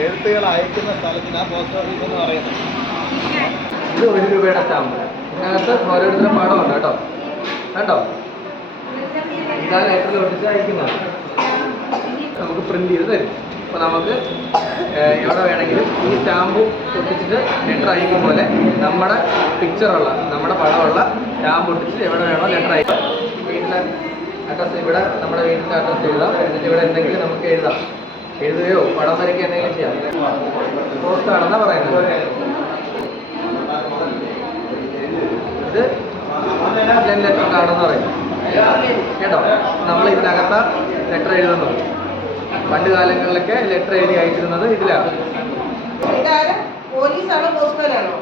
എഴുത്തുകൾ അയക്കുന്ന സ്ഥലത്തിന് പോസ്റ്റ് ഓഫീസ് എന്ന് പറയുന്നത്. ഇത് 1 രൂപയുടെ സ്റ്റാമ്പ്. ഇതിനകത്ത് ഓരോരുത്തരുടെ പടമുണ്ട് കേട്ടോ. കണ്ടോ? ഇതാ ലെറ്ററിൽ ഒട്ടിച്ച് അയക്കുന്നത്. നമുക്ക് പ്രിന്റ് ചെയ്ത് തരും. അപ്പോൾ നമുക്ക് എവിടെ വേണമെങ്കിലും ഈ സ്റ്റാമ്പ് ഒട്ടിച്ചിട്ട് ലെറ്റർ അയക്കും പോലെ നമ്മുടെ പിക്ചറുള്ള നമ്മുടെ പടമുള്ള സ്റ്റാമ്പ് ഒട്ടിച്ച് എവിടെ വേണോ ലെറ്റർ അയക്കാം. വീട്ടിലെ അഡ്രസ്സ് ഇവിടെ നമ്മുടെ വീട്ടിലെ അഡ്രസ്സ് എഴുതാം. എന്നിട്ട് ഇവിടെ എന്തെങ്കിലും നമുക്ക് എഴുതാം. എഴുതുകയോ പടം വരയ്ക്കുകയോ എന്തെങ്കിലും ചെയ്യാം. പോസ്റ്റ് ആണെന്നാണ് പറയുന്നത്. ഇത് ലെറ്റർ കാർഡെന്ന് പറയും കേട്ടോ. നമ്മൾ ഇതിനകത്ത ലെറ്റർ എഴുതുന്നത് പണ്ട് കാലങ്ങളിലൊക്കെ ലെറ്റർ എഴുതി അയച്ചിരുന്നത് ഇതിലാണ്. പോലീസാണോ പോസ്റ്റ്മാനാണോ?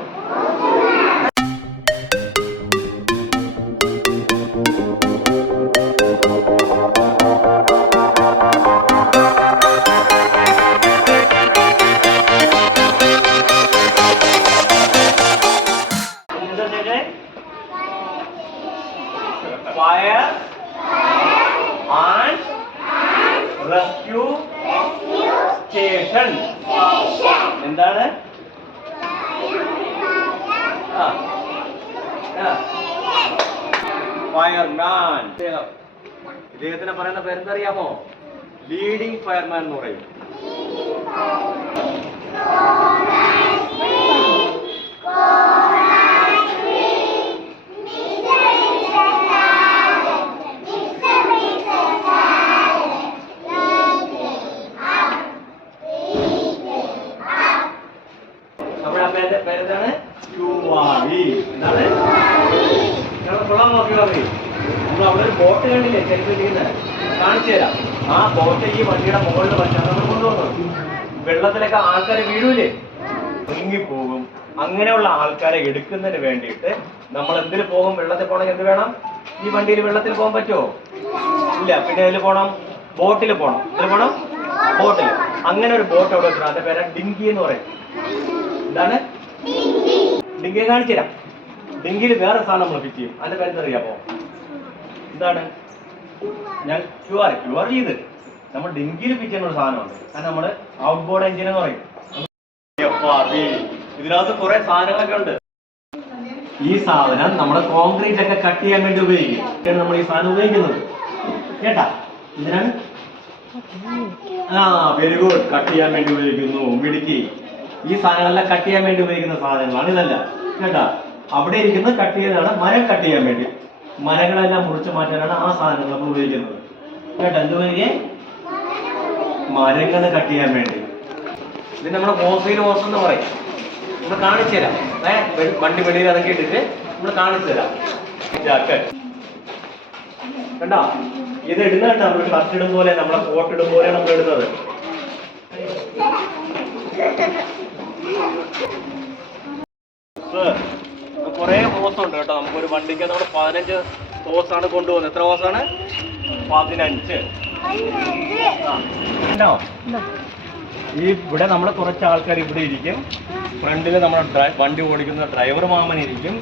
Fire and rescue station. എന്താണ്? ഫയർമാൻ. ഇദ്ദേഹത്തിനെ പറയുന്ന പേരെന്തറിയാമോ? ലീഡിംഗ് ഫയർമാൻ എന്ന് പറയും. പേരെന്താണ്? എന്താണ്? കൊള്ളാൻ നോക്കിയാ മതി. നമ്മൾ അവിടെ ഒരു ബോട്ട് കണ്ടില്ലേ ചെലുപ്പിക്കുന്നത്? കാണിച്ചു തരാം. ആ ബോട്ട് ഈ വണ്ടിയുടെ മുകളിൽ വെച്ചാൽ നമ്മൾ കൊണ്ടുപോകുന്നത്. വെള്ളത്തിലൊക്കെ ആൾക്കാരെ വീഴൂലേ, മുങ്ങിപ്പോകും. അങ്ങനെയുള്ള ആൾക്കാരെ എടുക്കുന്നതിന് വേണ്ടിയിട്ട് നമ്മൾ എന്തിൽ പോകും? വെള്ളത്തിൽ പോകണമെങ്കിൽ എന്ത് വേണം? ഈ വണ്ടിയിൽ വെള്ളത്തിൽ പോകാൻ പറ്റുമോ? ഇല്ല. പിന്നെ ഇതിൽ പോകണം, ബോട്ടിൽ പോകണം. ഇതിൽ പോകണം, ബോട്ടിൽ. അങ്ങനെ ഒരു ബോട്ട് അവിടെ വെച്ചിട്ട് അതിന്റെ പേര് ഡിങ്കി എന്ന് പറയും. എന്താണ്? ഡിങ്കിയെ കാണിച്ചു തരാം. ഡിങ്കിയിൽ വേറെ സാധനം നമ്മൾ ഫിറ്റ് ചെയ്യും. അതിന്റെ പേരെന്തറിയാമോ? എന്താണ്? ഞാൻ ക്യൂആർ ചെയ്ത് നമ്മൾ ഡിങ്കിയിൽ ഫിറ്റ് ചെയ്യുന്ന ഒരു സാധനമുണ്ട്. അത് നമ്മൾ ഔട്ട് ബോർഡ് എഞ്ചിൻ എന്ന് പറയും. ഇതിനകത്ത് കുറെ സാധനങ്ങളൊക്കെ ഉണ്ട്. ഈ സാധനം നമ്മുടെ കോൺക്രീറ്റ് ഒക്കെ കട്ട് ചെയ്യാൻ വേണ്ടി ഉപയോഗിക്കും. നമ്മൾ ഈ സാധനം ഉപയോഗിക്കുന്നത് കേട്ടാ. ഇതിനാണ് വെരി ഗുഡ്. കട്ട് ചെയ്യാൻ വേണ്ടി ഉപയോഗിക്കുന്നു. മിടുക്കി. ഈ സാധനങ്ങളെല്ലാം കട്ട് ചെയ്യാൻ വേണ്ടി ഉപയോഗിക്കുന്ന സാധനങ്ങളാണ് ഇതല്ല കേട്ടാ. അവിടെ ഇരിക്കുന്നത് കട്ട് ചെയ്തതാണ്. മരം കട്ട് ചെയ്യാൻ വേണ്ടി, മരങ്ങളെല്ലാം മുറിച്ച് മാറ്റാനാണ് ആ സാധനങ്ങൾ നമ്മൾ ഉപയോഗിക്കുന്നത് കേട്ടാ. എന്തുവരെ മരങ്ങൾ കട്ട് ചെയ്യാൻ വേണ്ടി. ഇത് നമ്മുടെ ഹോസയിൽ ഹോസ് എന്ന് പറയും. നമ്മൾ കാണിച്ചു തരാം. വണ്ടി വെളിയിൽ ഇറക്കിയിട്ടിട്ട് നമ്മൾ കാണിച്ചു തരാം. ജാക്കറ്റ് കണ്ടാ. ഇത് ഇടുന്ന കേട്ടോ. നമ്മൾ ഷർട്ട് ഇടും പോലെ, നമ്മളെ കോട്ട് ഇടും പോലെയാണ് നമ്മൾ ഇടുന്നത്. കുറെ ഹോസ് ഉണ്ട് കേട്ടോ. നമുക്കൊരു വണ്ടിക്ക് നമ്മൾ 15 ഹോസാണ് കൊണ്ടുപോകുന്നത്. എത്ര ഹോസാണ്? 15. ഉണ്ടോ? ഈ ഇവിടെ നമ്മൾ കുറച്ച് ആൾക്കാർ ഇവിടെ ഇരിക്കും. ഫ്രണ്ടിൽ നമ്മുടെ വണ്ടി ഓടിക്കുന്ന ഡ്രൈവർ മാമൻ ഇരിക്കും.